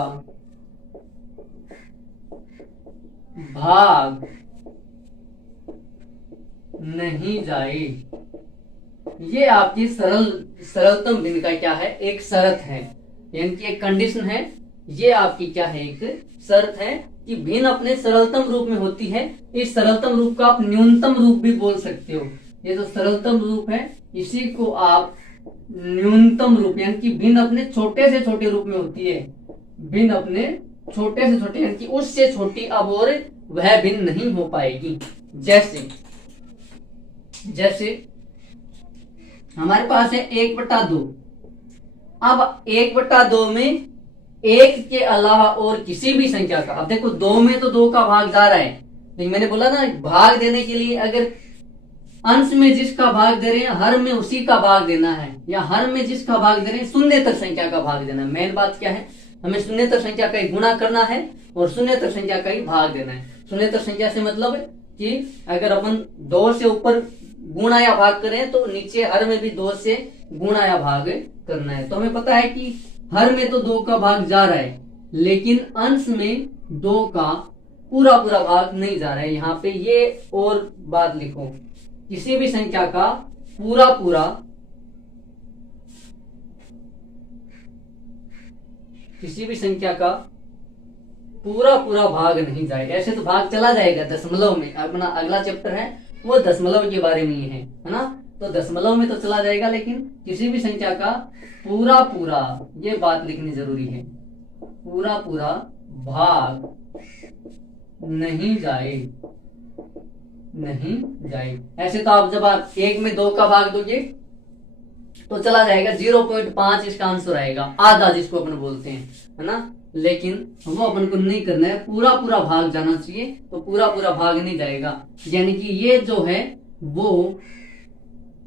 भाग नहीं जाए। ये आपकी सरलतम भिन्न का क्या है, एक शर्त है, यानी कि एक कंडीशन है। ये आपकी क्या है, एक शर्त है कि भिन्न अपने सरलतम रूप में होती है। इस सरलतम रूप का आप न्यूनतम रूप भी बोल सकते हो। ये जो सरलतम रूप है इसी को आप न्यूनतम रूप, यानी कि भिन्न अपने छोटे से छोटे रूप में होती है। भिन्न अपने छोटे से छोटे, यानी कि उससे छोटी अब और वह भिन्न नहीं हो पाएगी। जैसे हमारे पास है 1/2। अब 1/2 में 1 के अलावा और किसी भी संख्या का, अब देखो 2 में तो 2 का भाग जा रहा है, लेकिन मैंने बोला ना भाग देने के लिए अगर अंश में जिसका भाग दे रहे हैं हर में उसी का भाग देना है, या हर में जिसका भाग दे रहे हैं शून्येतर संख्या का भाग देना है। मेन बात क्या है, हमें शून्येतर संख्या का ही गुणा करना है और शून्येतर संख्या का ही भाग देना है। शून्येतर संख्या से मतलब कि अगर अपन 2 से ऊपर गुणा या भाग करें तो नीचे हर में भी 2 से गुणा या भाग करना है। तो हमें पता है कि हर में तो 2 का भाग जा रहा है, लेकिन अंश में 2 का पूरा पूरा भाग नहीं जा रहा है। यहाँ पे ये और बात लिखो, किसी भी संख्या का पूरा पूरा भाग नहीं जाएगा। ऐसे तो भाग चला जाएगा दशमलव में, अपना अगला चैप्टर है वो दशमलव के बारे में ही है ना। तो दशमलव में तो चला जाएगा, लेकिन किसी भी संख्या का पूरा पूरा, ये बात लिखनी जरूरी है, पूरा पूरा भाग नहीं जाए। ऐसे तो आप जब आप 1 में 2 का भाग दोगे तो चला जाएगा, 0.5 इसका आंसर आएगा, आधा जिसको अपन बोलते हैं, है ना। लेकिन वो अपन को नहीं करना है, पूरा पूरा भाग जाना चाहिए। तो पूरा पूरा भाग नहीं जाएगा, यानी कि ये जो है वो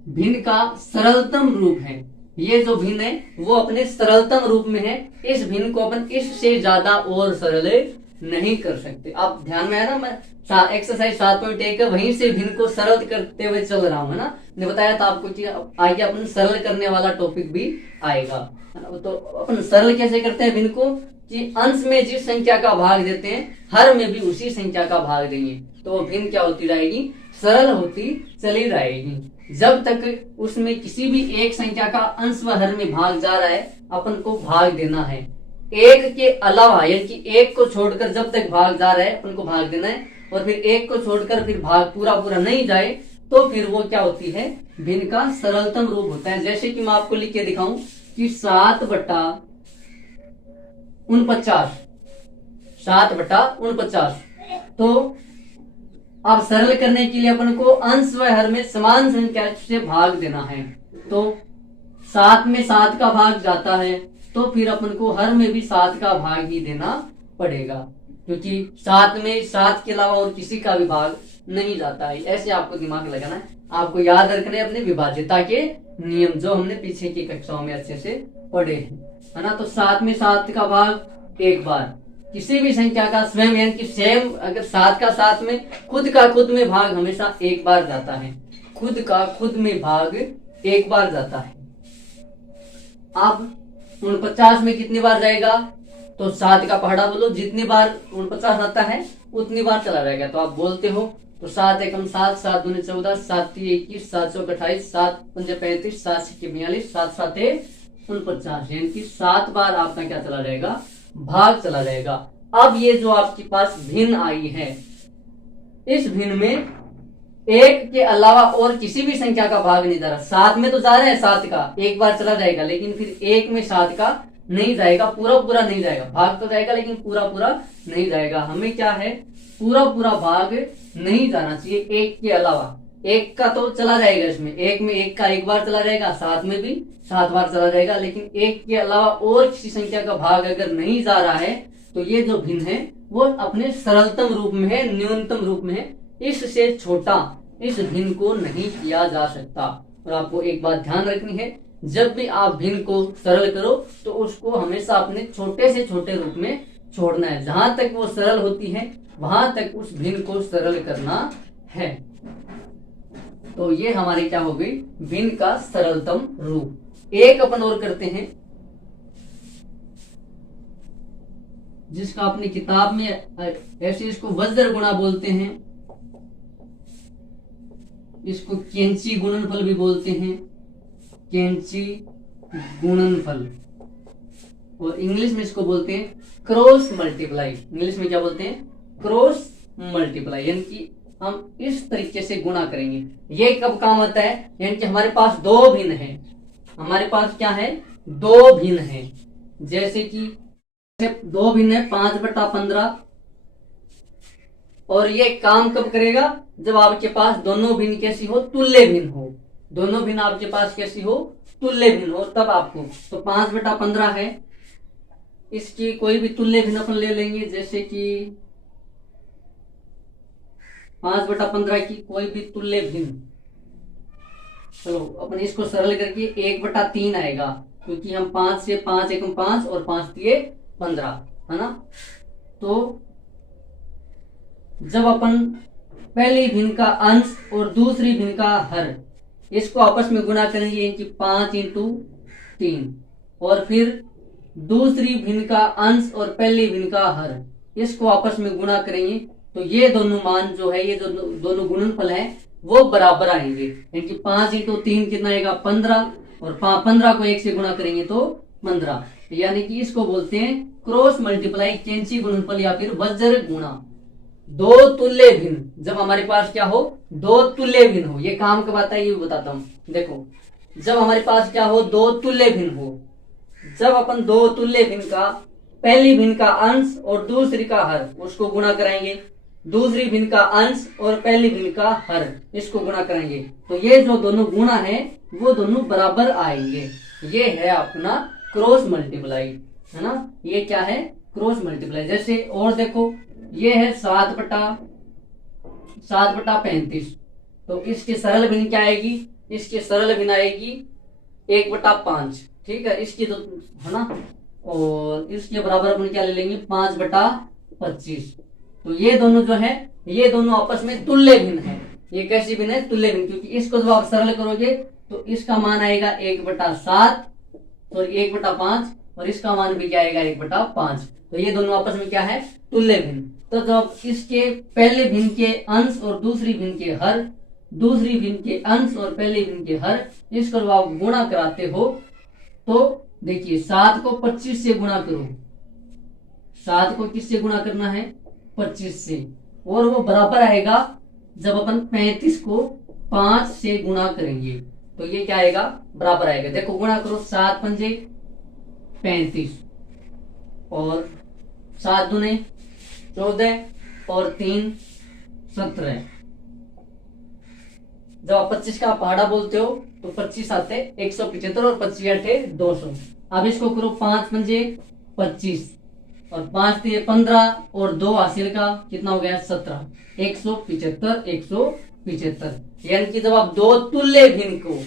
भिन्न का सरलतम रूप है। ये जो भिन्न है वो अपने सरलतम रूप में है। इस भिन्न को अपन इससे ज्यादा और सरल नहीं कर सकते। आप ध्यान में है ना, मैं एक्सरसाइज 7.1 वहीं से भिन्न को सरल करते हुए चल रहा हूँ, है ना। ने बताया था आपको कि आगे अपन सरल करने वाला टॉपिक भी आएगा। तो अपन सरल कैसे करते हैं भिन्न को, कि अंश में जिस संख्या का भाग देते हैं हर में भी उसी संख्या का भाग देंगे, तो वो भिन्न क्या होती रहेगी, सरल होती चली रहेगी। जब तक उसमें किसी भी एक संख्या का अंश व हर में भाग जा रहा है अपन को भाग देना है। एक के अलावा, यानी कि एक को छोड़कर जब तक भाग जा रहा है अपन को भाग देना है, और फिर एक को छोड़कर फिर भाग पूरा पूरा नहीं जाए तो फिर वो क्या होती है, भिन्न का सरलतम रूप होता है। जैसे कि मैं आपको लिख के दिखाऊं कि 7/49, तो अब सरल करने के लिए अपन को अंश व हर में समान संख्या से भाग देना है। तो 7 में 7 का भाग जाता है, तो फिर अपन को हर में भी 7 का भाग ही देना पड़ेगा, क्योंकि 7 में 7 के अलावा और किसी का भी भाग नहीं जाता है। ऐसे आपको दिमाग लगाना है, आपको याद रखने अपने विभाज्यता के नियम जो हमने पीछे की कक्षाओं में अच्छे से पढ़े हैं, है ना। तो 7 में 7 का भाग एक बार, किसी भी संख्या का स्वयं, यानी कि सेम, अगर 7 का 7 में खुद का खुद में भाग हमेशा एक बार जाता है, खुद का खुद में भाग एक बार जाता है। अब 49 में कितनी बार जाएगा, तो 7 का पहाड़ा बोलो, जितनी बार 49 आता है उतनी बार चला जाएगा। तो आप बोलते हो तो 7 एकम 7, 7 दूनी 14, 7 3 21, 7 चौक 28, 7 पंजे 35, 7 छक्के 42, 7 7 49, यानी कि 7 बार आपका क्या चला जाएगा, भाग चला जाएगा। अब ये जो आपके पास भिन्न आई है, इस भिन्न में एक के अलावा और किसी भी संख्या का भाग नहीं जा रहा। 7 में तो जा रहा है 7 का एक बार चला जाएगा, लेकिन फिर 1 में 7 का नहीं जाएगा, पूरा पूरा नहीं जाएगा, भाग तो जाएगा लेकिन पूरा पूरा नहीं जाएगा। हमें क्या है, पूरा पूरा भाग नहीं जाना चाहिए एक के अलावा। एक का तो चला जाएगा, इसमें एक में एक का एक बार चला जाएगा, 7 में भी 7 बार चला जाएगा, लेकिन एक के अलावा और किसी संख्या का भाग अगर नहीं जा रहा है तो ये जो भिन्न है वो अपने सरलतम रूप में है, न्यूनतम रूप में है। इससे छोटा इस भिन्न को नहीं किया जा सकता। और आपको एक बात ध्यान रखनी है, जब भी आप भिन्न को सरल करो तो उसको हमेशा अपने छोटे से छोटे रूप में छोड़ना है। जहां तक वो सरल होती है वहां तक उस भिन्न को सरल करना है। तो ये हमारी क्या हो गई, भिन्न का सरलतम रूप। एक अपन और करते हैं जिसका अपनी किताब में ऐसे इसको वज्र गुणा बोलते हैं, इसको कैंची गुणनफल भी बोलते हैं, कैंची गुणनफल, और इंग्लिश में इसको बोलते हैं क्रॉस मल्टीप्लाई। इंग्लिश में क्या बोलते हैं, क्रॉस मल्टीप्लाई, यानी कि हम इस तरीके से गुणा करेंगे। ये कब काम आता है, यानी कि हमारे पास दो भिन्न है, हमारे पास क्या है, दो भिन्न है। जैसे कि दो भिन्न है 5/15, और ये काम कब करेगा, जब आपके पास दोनों भिन्न कैसी हो, तुल्य भिन्न हो। दोनों भिन्न आपके पास कैसी हो, तुल्य भिन्न हो, तब आपको। तो 5/15 है, इसकी कोई भी तुल्य भिन्न अपन ले लेंगे। जैसे कि 5/15 की कोई भी तुल्य भिन्न चलो अपन इसको सरल करके 1/3 आएगा, क्योंकि हम 5 से 5 एकम 5 और 5 दिए 15, है ना। तो जब अपन पहली भिन्न का अंश और दूसरी भिन्न का हर इसको आपस में गुणा करेंगे, इनकी 5 इंटू 3, और फिर दूसरी भिन्न का अंश और पहली भिन्न का हर इसको आपस में गुणा करेंगे, तो ये दोनों मान जो है, ये दोनों गुणनफल है वो बराबर आएंगे। इनकी 5 इंटू 3 कितना आएगा 15, और 15 को 1 से गुणा करेंगे तो 15, यानी कि इसको बोलते हैं क्रॉस मल्टीप्लाई, कैंची गुणनफल या फिर वज्र गुणा। दो तुल्य भिन्न, जब हमारे पास क्या हो, दो तुल्य भिन्न हो, ये काम कब आता है ये बताता हूं। देखो, जब हमारे पास क्या हो, दो तुल्य भिन्न हो, जब अपन दो तुल्य भिन्न का पहली भिन्न का अंश और दूसरी का हर उसको गुणा कराएंगे, दूसरी भिन्न का अंश और पहली भिन्न का हर इसको गुणा कराएंगे, तो ये जो दोनों गुणा है वो दोनों बराबर आएंगे। ये है अपना क्रॉस मल्टीप्लाई, है ना। ये क्या है, क्रॉस मल्टीप्लाई। जैसे और देखो, ये है 7/35, तो इसकी सरल भिन्न क्या आएगी, इसकी सरल भिन्न आएगी 1/5, ठीक है। इसकी तो है ना, और इसके बराबर अपन क्या ले लेंगे 5/25। तो ये दोनों जो है, ये दोनों आपस में तुल्य भिन्न है। ये कैसी भिन्न है, तुल्य भिन्न, क्योंकि इसको जब आप सरल करोगे तो इसका मान आएगा 1/7, तो 1/5, और इसका मान भी क्या आएगा 1/5। तो ये दोनों आपस में क्या है, तुल्य भिन्न। तो जब इसके पहले भिन्न के अंश और दूसरी भिन्न के हर, दूसरी भिन्न के अंश और पहले भिन्न के हर, इसको जब आप गुणा कराते हो तो देखिए 7 को 25 से गुणा करो, 7 को किससे गुणा करना है 25 से, और वो बराबर आएगा जब अपन 35 को 5 से गुणा करेंगे, तो ये क्या आएगा, बराबर आएगा। देखो गुणा करो, 7 पंजे 35, और 7 दूने 14, और 3 17। जब आप 25 का पहाड़ा बोलते हो तो 25 आते 175, और 25 आठे 200। अब इसको करो, 5 पंजे 25, और 5 दिए 15, और 2 हासिल का कितना हो गया 17, 175। यानी कि जब आप दो तुल्य भिन्न को,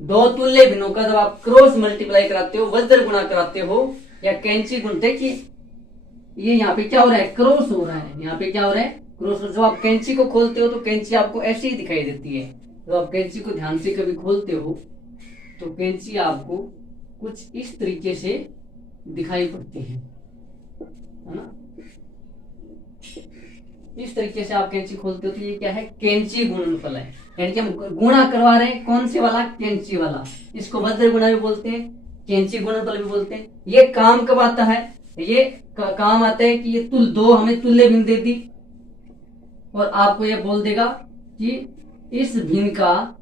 दो तुल्य भिन्नों का जब आप क्रॉस मल्टीप्लाई कराते हो, वज्र गुणा कराते हो, या कैंची गुणते, कि ये यहाँ पे क्या हो रहा है, क्रॉस हो रहा है, यहाँ पे क्या हो रहा है, क्रॉस। जब आप कैंची को खोलते हो तो कैंची आपको ऐसे ही दिखाई देती है। जब आप कैंची को ध्यान से कभी खोलते हो तो कैंची आपको कुछ इस तरीके से दिखाई पड़ती है ना। इस तरीके से आप कैंची खोलते हो तो ये क्या है, कैंची गुणनफल है। यानी कि हम गुणा करवा रहे हैं, कौन से वाला, कैंची वाला। इसको वज्र गुणा भी बोलते हैं, कैंची गुणनफल भी बोलते हैं। ये काम कब आता है, ये काम आता है कि ये दो हमें तुल्य भिन्न दे दी, और आपको ये बोल देगा कि इस भिन्न का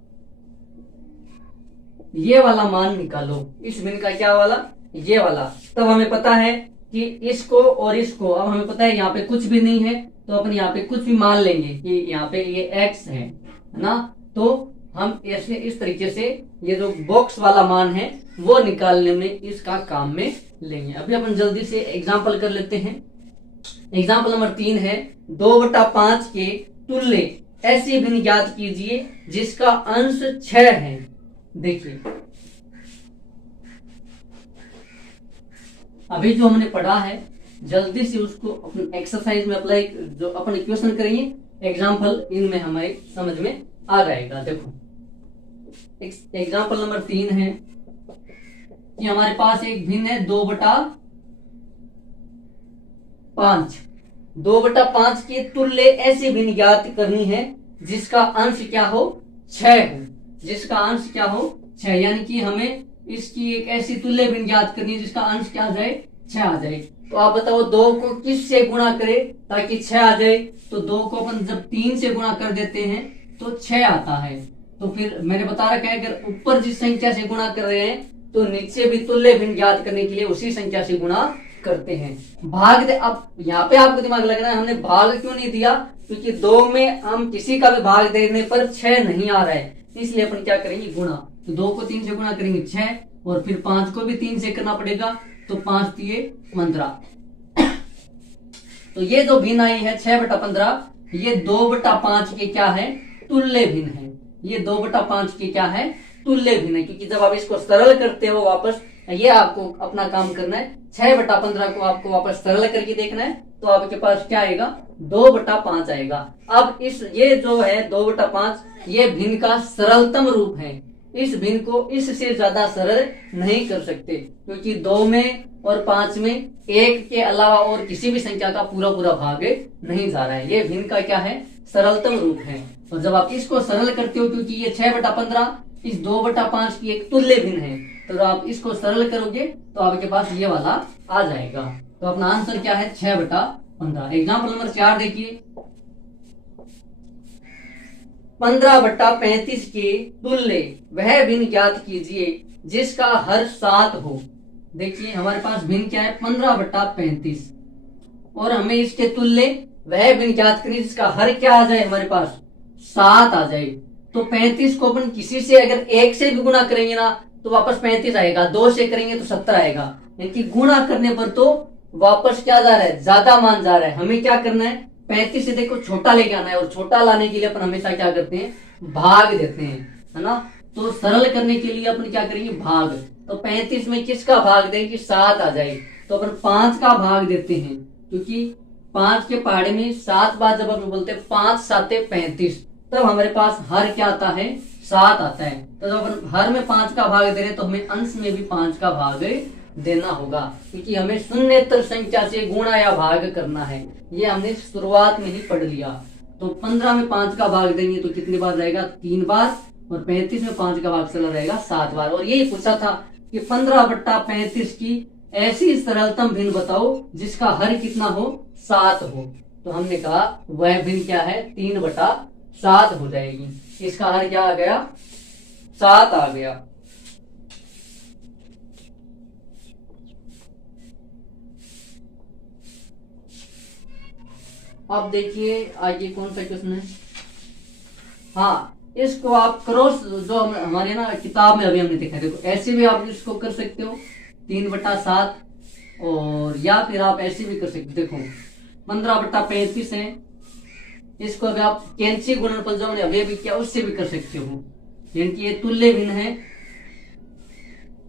ये वाला मान निकालो, इस भिन्न का क्या वाला, ये वाला। तब हमें पता है कि इसको और इसको, अब हमें पता है यहाँ पे कुछ भी नहीं है, तो अपन यहाँ पे कुछ भी मान लेंगे कि यहाँ पे ये x है ना। तो हम ऐसे इस तरीके से ये जो बॉक्स वाला मान है वो निकालने में इसका काम में लेंगे। अभी अपन जल्दी से एग्जांपल कर लेते हैं। एग्जांपल नंबर 3 है, 2/5 के तुल्य ऐसी भिन्न ज्ञात कीजिए जिसका अंश 6 है। देखिए अभी जो हमने पढ़ा है जल्दी से उसको अपन एक्सरसाइज में अप्लाई, जो अपन इक्वेशन करेंगे एग्जांपल, इनमें हमारे समझ में आ जाएगा। देखो एग्जांपल नंबर 3 है कि हमारे पास एक भिन्न है 2/5। 2/5 के तुल्य ऐसी भिन्न ज्ञात करनी है जिसका अंश क्या हो 6 हो, जिसका अंश क्या हो 6। यानी कि हमें इसकी एक ऐसी तुल्य भिन्न ज्ञात करनी है जिसका अंश क्या आ जाए 6 आ जाए। तो आप बताओ 2 को किस से गुणा करें ताकि 6 आ जाए। तो 2 को अपन जब 3 से गुणा कर देते हैं तो 6 आता है। तो फिर मैंने बता रखा है अगर ऊपर जिस संख्या से गुणा कर रहे हैं तो नीचे भी तुल्य भिन्न ज्ञात करने के लिए उसी संख्या से गुणा करते हैं। भाग दे, अब यहाँ पे आपको दिमाग लगना है हमने भाग क्यों नहीं दिया, क्योंकि 2 में हम किसी का भी भाग देने पर 6 नहीं आ रहा है, इसलिए अपन क्या करेंगे गुणा। तो 2 को 3 से गुणा करेंगे 6, और फिर 5 को भी 3 से करना पड़ेगा, तो 5 दिए 15। तो ये जो भिन्न आई है 6/15, ये 2/5 के क्या है तुल्य भिन्न है। ये 2/5 की क्या है, तुल्य भिन्न है। क्योंकि जब आप इसको सरल करते हो वापस, ये आपको अपना काम करना है, 6/15 को आपको वापस सरल करके देखना है, तो आपके पास क्या आएगा, 2/5 आएगा। अब ये जो है 2/5, ये भिन्न का सरलतम रूप है। इस भिन्न को इससे ज्यादा सरल नहीं कर सकते, क्योंकि 2 में और 5 में 1 के अलावा और किसी भी संख्या का पूरा पूरा भाग नहीं जा रहा है। ये भिन्न का क्या है, सरलतम रूप है। और जब आप इसको सरल करते हो, क्योंकि ये 6/15 इस 2/5 की एक तुल्य भिन्न है, तो आप इसको सरल करोगे तो आपके पास ये वाला आ जाएगा। तो अपना आंसर क्या है, 6/15। एग्जाम्पल नंबर 4 देखिए, 15/35 की तुल्य वह भिन्न ज्ञात कीजिए जिसका हर 7 हो। देखिए हमारे पास भिन्न क्या है, 15/35, और हमें इसके तुल्य वह भिन्न ज्ञात करिए जिसका हर क्या आ जाए, हमारे पास 7 आ जाए। तो 35 को अपन किसी से अगर 1 से भी गुणा करेंगे ना तो वापस 35 आएगा, 2 से करेंगे तो 70 आएगा। यानी गुणा करने पर तो वापस क्या जा रहा है, ज्यादा मान जा रहा है। हमें क्या करना है, 35 से देखो छोटा लेके आना है, और छोटा लाने के लिए अपन हमेशा क्या करते हैं, भाग देते हैं, है ना। तो सरल करने के लिए अपन क्या करेंगे, भाग। तो 35 में किसका भाग दें कि 7 आ जाए, तो अपन 5 का भाग देते हैं, क्योंकि 5 के पहाड़े में 7 बार जब अपन बोलते हैं 5 7 35, तब हमारे पास हर क्या आता है, 7 आता है। तो जब अपन हर में 5 का भाग दे रहे हैं तो हमें अंश में भी 5 का भाग देना होगा, क्योंकि हमें शून्येतर संख्या से गुणा या भाग करना है। ये हमने शुरुआत में ही पढ़ लिया। तो 15 में 5 का भाग देंगे तो कितनी बार जाएगा, 3 बार, और 35 में 5 का भाग चला रहेगा 7 बार। और यही पूछा था कि 15/35 की ऐसी सरलतम भिन्न बताओ जिसका हर कितना हो, 7 हो। तो हमने कहा वह भिन्न क्या है, 3/7 हो जाएगी। इसका हर क्या आ गया, 7 आ गया। अब देखिए आगे कौन सा क्वेश्चन है। हाँ, इसको आप क्रॉस जो हमारे ना किताब में अभी हमने देखा, देखो ऐसे भी आप इसको कर सकते हो 3/7, और या फिर आप ऐसे भी कर सकते हो। देखो 15/35 है, इसको अभी आप कैंची गुणनफल जो हमने अभी भी किया उससे भी कर सकते हो, यानी कि ये तुल्य भिन्न है।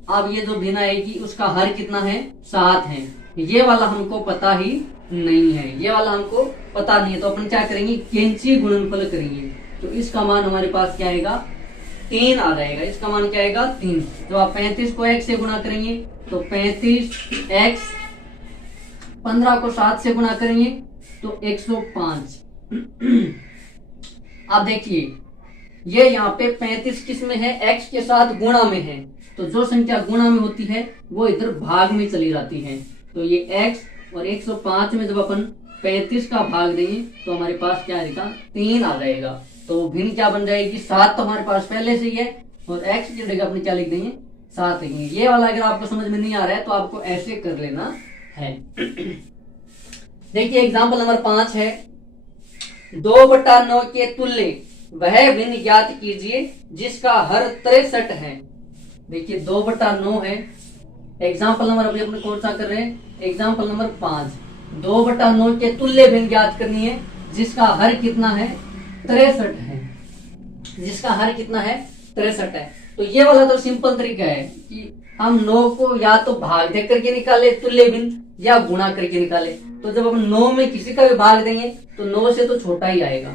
अब ये जो भिन्न आएगी उसका हर कितना है, 7 है। ये वाला हमको पता ही नहीं है, ये वाला हमको पता नहीं है, तो अपन क्या करेंगे, कैंची गुणनफल करेंगे। तो इसका मान हमारे पास क्या आएगा, 3 आ जाएगा। इसका मान क्या आएगा, 3। जब आप 35 को 1 से गुणा करेंगे तो 35x, 15 को 7 से गुणा करेंगे तो 105। अब देखिए ये यहाँ पे 35 किस में है, x के साथ गुणा में है, तो जो संख्या गुणा में होती है वो इधर भाग में चली जाती है। तो ये x और 105 में जब अपन 35 का भाग देंगे तो हमारे पास क्या आएगा, 3 आ जाएगा। तो भिन्न क्या बन जाएगी, 7 तो हमारे पास पहले से ही है, और x की जगह अपने क्या लिख देंगे, 7 लिखेंगे। ये वाला अगर आपको समझ में नहीं आ रहा है तो आपको ऐसे कर लेना है। देखिए एग्जाम्पल नंबर 5 है, 2/9 के तुल्य वह भिन्न ज्ञात कीजिए जिसका हर 63 है। देखिए 2/9 है। एग्जाम्पल नंबर अभी अपने कौन सा कर रहे हैं, एग्जाम्पल नंबर 5। 2/9 के तुल्य भिन्न ज्ञात करनी है जिसका हर कितना है, 63 है। जिसका हर कितना है, 63 है। तो ये वाला तो सिंपल तरीका है कि हम 9 को या तो भाग दे करके निकाले तुल्य भिन्न, या गुणा करके निकाले। तो जब हम 9 में किसी का भी भाग देंगे तो 9 से तो छोटा ही आएगा।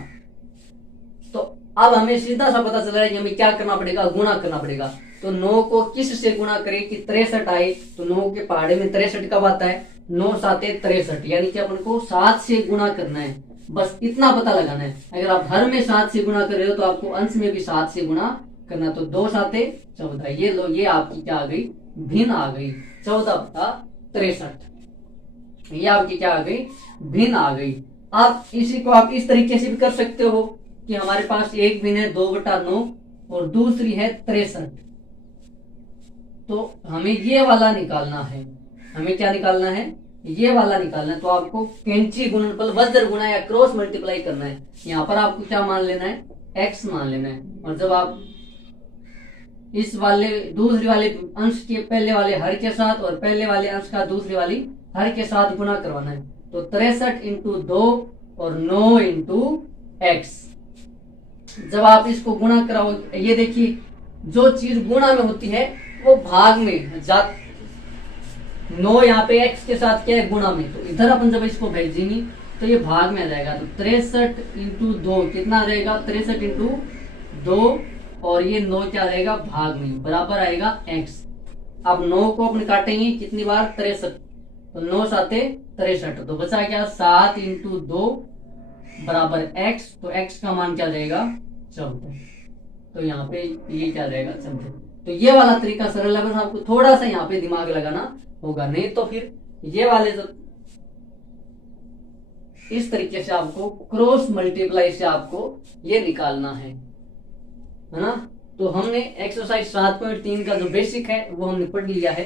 तो अब हमें सीधा सा पता चल रहा है कि हमें क्या करना पड़ेगा, गुणा करना पड़ेगा। तो 9 को किस से गुणा करें कि 63 आए, तो 9 के पहाड़े में 63 कब आता है, 9 7 63, यानी कि अपन को 7 से गुणा करना है। बस इतना पता लगाना है। अगर आप हर में 7 से गुणा कर रहे हो तो आपको अंश में भी 7 से गुणा करना। तो 2 7 14, ये लो, ये आपकी क्या आ गई, भिन्न आ गई, 14/63। ये आपकी क्या आ गई, भिन्न आ गई। आप इसी को आप इस तरीके से भी कर सकते हो कि हमारे पास एक भिन्न है 2/9 और दूसरी है 63। तो हमें ये वाला निकालना है, हमें क्या निकालना है, ये वाला निकालना है। तो आपको कैंची गुणनफल वज्र गुणा या क्रॉस मल्टीप्लाई करना है। यहाँ पर आपको क्या मान लेना है, x मान लेना है। और जब आप इस वाले दूसरे वाले अंश के पहले वाले हर के साथ और पहले वाले अंश का दूसरे वाली हर के साथ गुणा करवाना है। तो 63 × 2 और 9 × x, जब आप इसको गुणा कराओगे, ये देखिए जो चीज गुणा में होती है वो भाग में जा, 9 यहाँ पे x के साथ क्या है, गुणा में, तो इधर अपन जब इसको भेजेंगे तो ये भाग में आ जाएगा। तो 63 इंटू 2 कितना आ जाएगा, 63 इंटू 2, और ये 9 क्या आ जाएगा, भाग में, बराबर आएगा x। अब 9 को अपन काटेंगे कितनी बार, 63, तो 9 साते 63, तो बचा क्या, 7 इंटू 2 बराबर x, तो x का मान क्या आ जाएगा, 14। तो यहाँ पे ये क्या आ जाएगा, 14। तो ये वाला तरीका सरल है, बस आपको थोड़ा सा यहाँ पे दिमाग लगाना होगा, नहीं तो फिर ये वाले जो इस तरीके से आपको क्रॉस मल्टीप्लाई से आपको ये निकालना है ना। तो हमने एक्सरसाइज 7.3 का जो बेसिक है वो हमने पढ़ लिया है।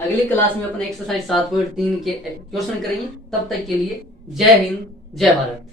अगली क्लास में अपन एक्सरसाइज 7.3 के क्वेश्चन करेंगे। तब तक के लिए जय हिंद, जय भारत।